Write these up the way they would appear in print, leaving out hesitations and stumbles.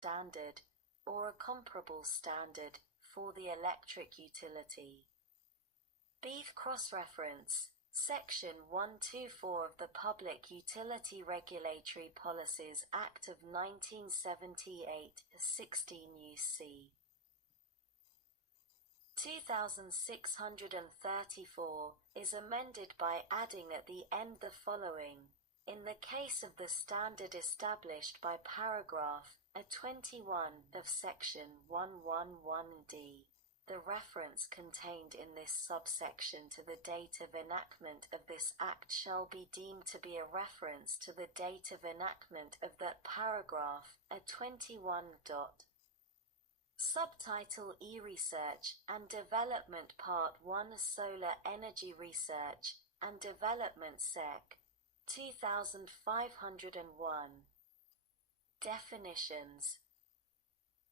standard, or a comparable standard, for the electric utility. B. Cross-reference. Section 124 of the Public Utility Regulatory Policies Act of 1978, 16 U.C. 2634, is amended by adding at the end the following. In the case of the standard established by paragraph 21 of section 111d, the reference contained in this subsection to the date of enactment of this Act shall be deemed to be a reference to the date of enactment of that paragraph 21. Subtitle E. Research and Development Part 1 Solar Energy Research and Development Sec. 2501. Definitions.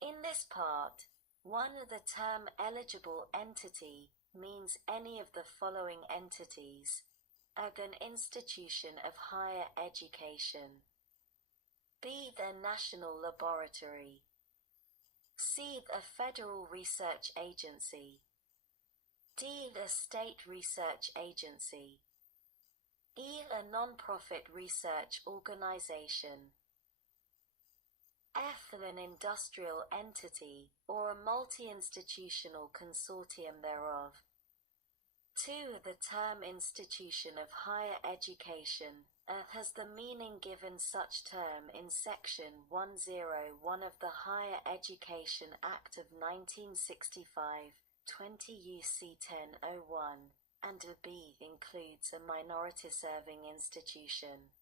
In this part, 1. The term eligible entity means any of the following entities: an institution of higher education. B. The national laboratory. C. A federal research agency. D. A state research agency. E. A non-profit research organization. F. An industrial entity, or a multi-institutional consortium thereof. 2. The term institution of higher education has the meaning given such term in Section 101 of the Higher Education Act of 1965, 20 U.C. 1001, and B includes a minority-serving institution.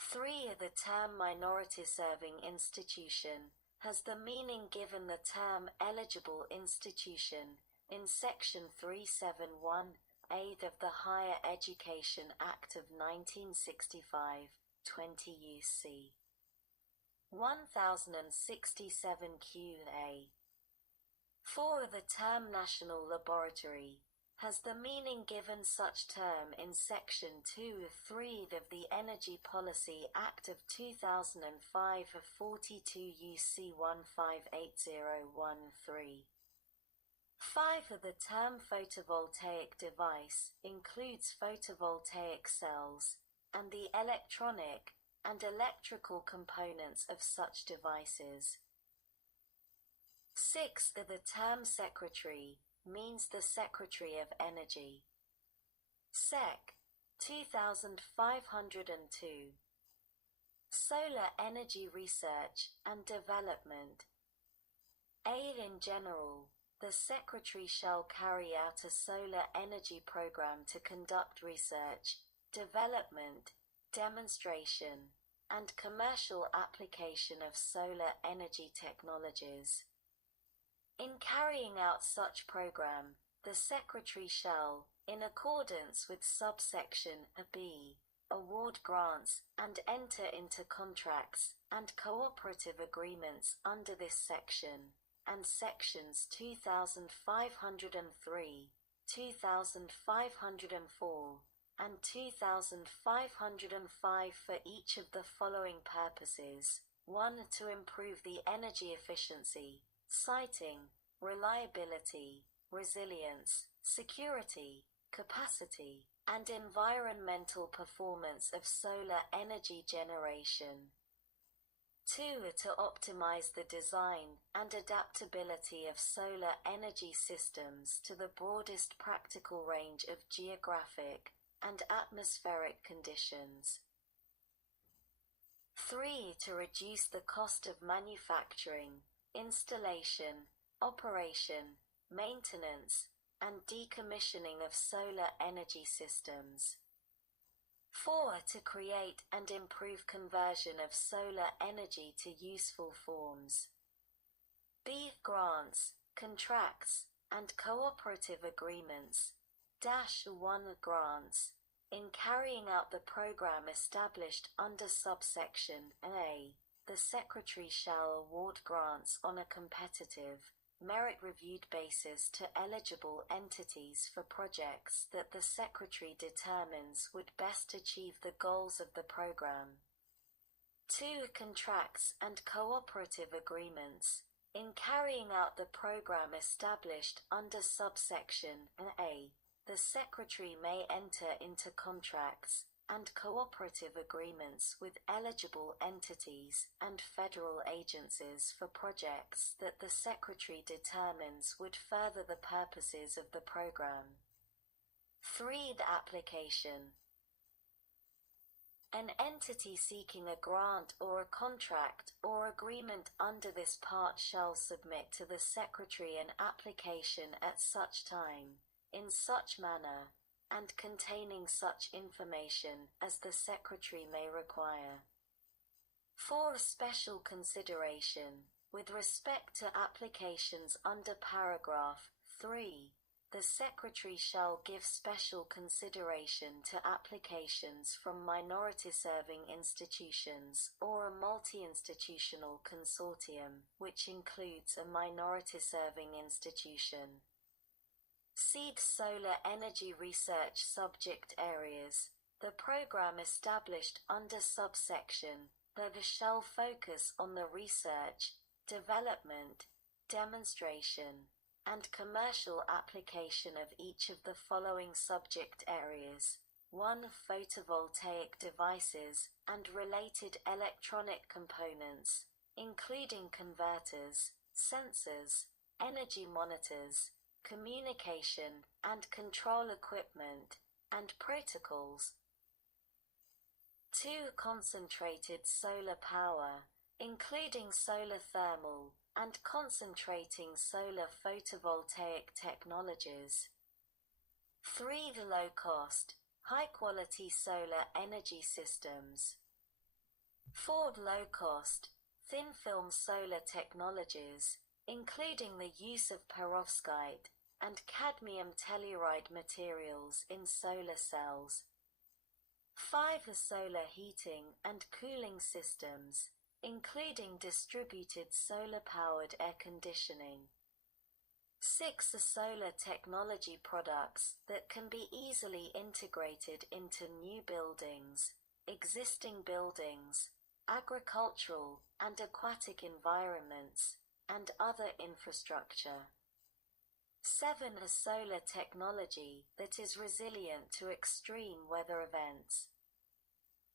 3. The term minority-serving institution has the meaning given the term eligible institution in Section 371(8) of the Higher Education Act of 1965, 20 U.C. 1067 QA. 4. The term national laboratory has the meaning given such term in Section 2(3) of the Energy Policy Act of 2005 of 42 U.C. 158013. 5. The term photovoltaic device includes photovoltaic cells, and the electronic and electrical components of such devices. 6. The term secretary means the Secretary of Energy. Sec. 2502. Solar energy research and development. A. In general, the Secretary shall carry out a solar energy program to conduct research, development, demonstration, and commercial application of solar energy technologies. In carrying out such program, the Secretary shall, in accordance with subsection B, award grants and enter into contracts and cooperative agreements under this section, and sections 2503, 2504, and 2505 for each of the following purposes: 1. To improve the energy efficiency, siting, reliability, resilience, security, capacity, and environmental performance of solar energy generation. 2. To optimize the design and adaptability of solar energy systems to the broadest practical range of geographic and atmospheric conditions. 3. To reduce the cost of manufacturing, installation, operation, maintenance, and decommissioning of solar energy systems. 4. To create and improve conversion of solar energy to useful forms. B. Grants, contracts, and cooperative agreements. 1. Grants. In carrying out the program established under subsection A, the Secretary shall award grants on a competitive, merit-reviewed basis to eligible entities for projects that the Secretary determines would best achieve the goals of the program. 2. Contracts and cooperative agreements. In carrying out the program established under subsection A, the Secretary may enter into contracts and cooperative agreements with eligible entities and federal agencies for projects that the Secretary determines would further the purposes of the program. 3. The application. An entity seeking a grant or a contract or agreement under this part shall submit to the Secretary an application at such time, in such manner, and containing such information as the Secretary may require. 4. Special consideration. With respect to applications under paragraph 3, the Secretary shall give special consideration to applications from minority-serving institutions or a multi-institutional consortium, which includes a minority-serving institution. Seed solar energy research subject areas. The program established under subsection B shall focus on the research, development, demonstration, and commercial application of each of the following subject areas. 1. Photovoltaic devices and related electronic components, including converters, sensors, energy monitors, communication and control equipment, and protocols. 2. Concentrated solar power, including solar thermal and concentrating solar photovoltaic technologies. 3. Low-cost, high-quality solar energy systems. 4. Low-cost, thin-film solar technologies, including the use of perovskite and cadmium telluride materials in solar cells. 5. Solar heating and cooling systems, including distributed solar-powered air conditioning. 6. Solar technology products that can be easily integrated into new buildings, existing buildings, agricultural and aquatic environments, and other infrastructure. 7. Solar technology that is resilient to extreme weather events.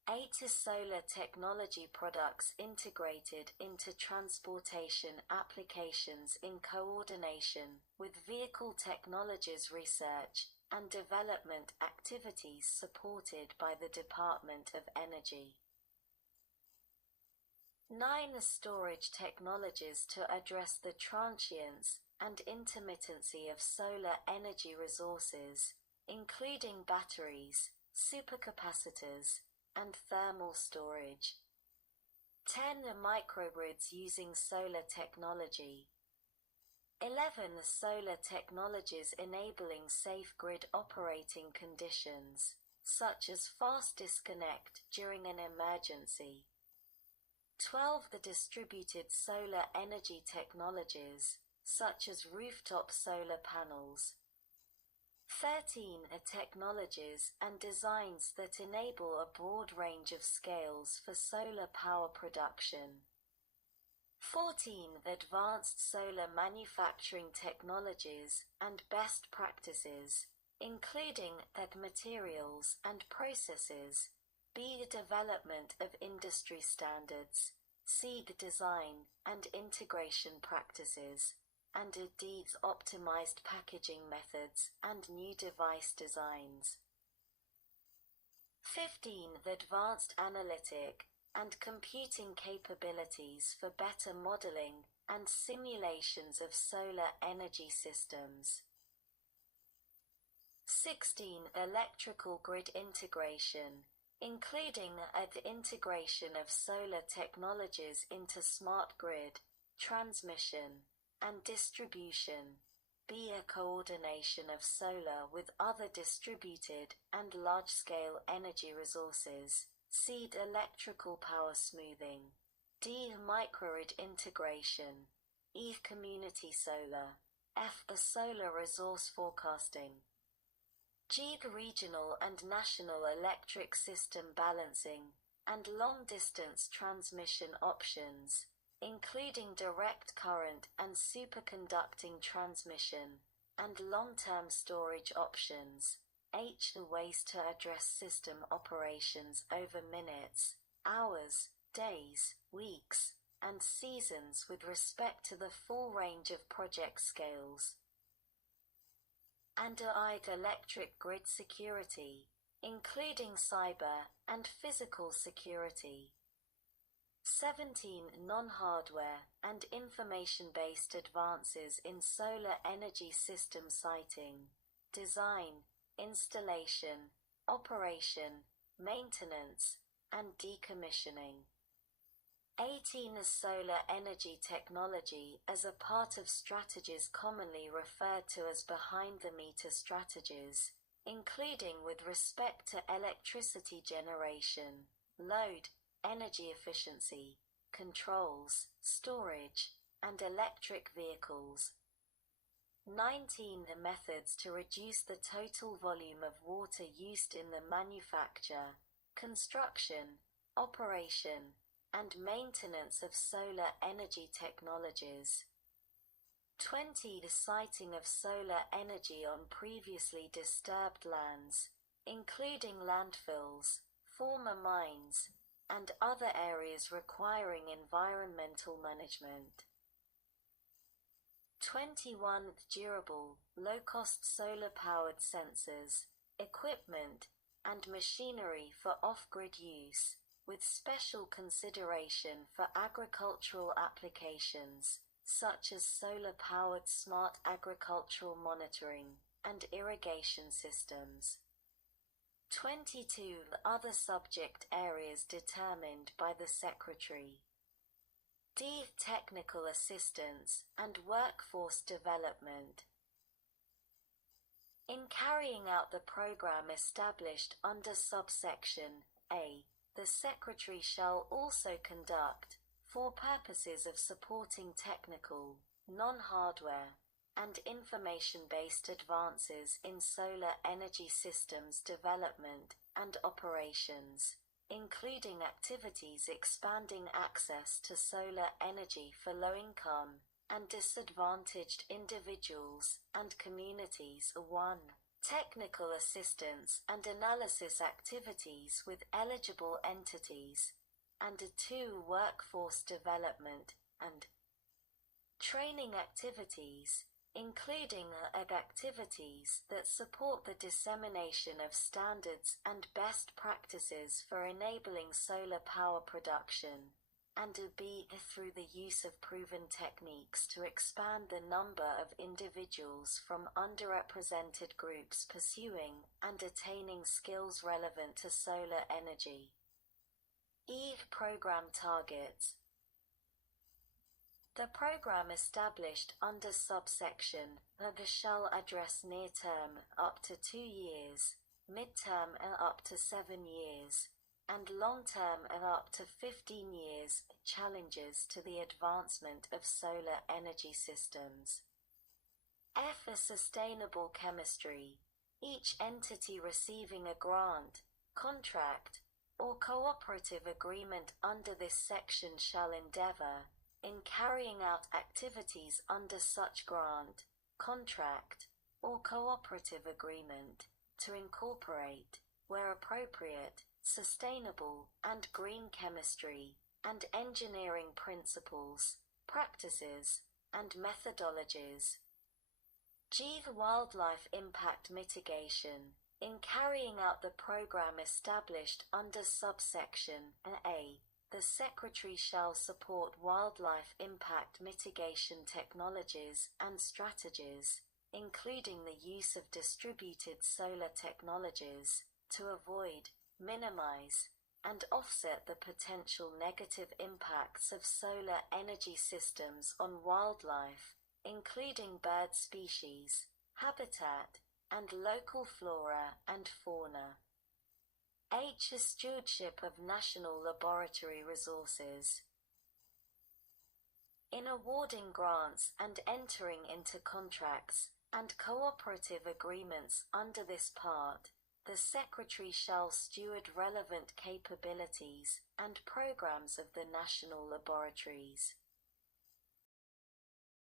8. Solar technology products integrated into transportation applications in coordination with vehicle technologies research and development activities supported by the Department of Energy. 9. Storage technologies to address the transience and intermittency of solar energy resources, including batteries, supercapacitors, and thermal storage. 10. Microgrids using solar technology. 11. Solar technologies enabling safe grid operating conditions, such as fast disconnect during an emergency. 12. The distributed solar energy technologies, such as rooftop solar panels. 13. Technologies and designs that enable a broad range of scales for solar power production. 14. Advanced solar manufacturing technologies and best practices, including materials and processes. B. Development of industry standards, C. Design and integration practices, and D. Optimized packaging methods and new device designs. 15. Advanced analytic and computing capabilities for better modeling and simulations of solar energy systems. 16. Electrical grid integration, including the integration of solar technologies into smart grid, transmission, and distribution. B. Coordination of solar with other distributed and large-scale energy resources. C. Electrical power smoothing. D. Microgrid integration. E. Community solar. F. Solar resource forecasting. G. Regional and national electric system balancing, and long-distance transmission options, including direct current and superconducting transmission, and long-term storage options. The ways to address system operations over minutes, hours, days, weeks, and seasons with respect to the full range of project scales. And electric grid security, including cyber and physical security. 17 non-hardware and information-based advances in solar energy system siting, design, installation, operation, maintenance, and decommissioning. 18 solar energy technology as a part of strategies commonly referred to as behind-the-meter strategies, including with respect to electricity generation, load, energy efficiency, controls, storage, and electric vehicles. 19 methods to reduce the total volume of water used in the manufacture, construction, operation, and maintenance of solar energy technologies. 20 the siting of solar energy on previously disturbed lands, including landfills, former mines, and other areas requiring environmental management. 21 durable, low-cost solar-powered sensors, equipment, and machinery for off-grid use, with special consideration for agricultural applications, such as solar-powered smart agricultural monitoring and irrigation systems. 22 other subject areas determined by the Secretary. Technical assistance and workforce development. In carrying out the program established under subsection A, the Secretary shall also conduct, for purposes of supporting technical, non-hardware, and information-based advances in solar energy systems development and operations, including activities expanding access to solar energy for low-income and disadvantaged individuals and communities. 1. Technical assistance and analysis activities with eligible entities, and 2. Workforce development and training activities, including activities that support the dissemination of standards and best practices for enabling solar power production, and B. through the use of proven techniques to expand the number of individuals from underrepresented groups pursuing and attaining skills relevant to solar energy. Program targets. The program established under subsection shall address near-term up to 2 years, mid-term up to 7 years, and long-term up to 15 years challenges to the advancement of solar energy systems. Sustainable chemistry. Each entity receiving a grant, contract, or cooperative agreement under this section shall endeavor, in carrying out activities under such grant, contract, or cooperative agreement, to incorporate, where appropriate, sustainable and green chemistry and engineering principles, practices, and methodologies. Wildlife impact mitigation. In carrying out the program established under subsection A, the Secretary shall support wildlife impact mitigation technologies and strategies, including the use of distributed solar technologies, to avoid, minimize, and offset the potential negative impacts of solar energy systems on wildlife, including bird species, habitat, and local flora and fauna. Stewardship of national laboratory resources. In awarding grants and entering into contracts and cooperative agreements under this part, The Secretary shall steward relevant capabilities and programs of the national laboratories.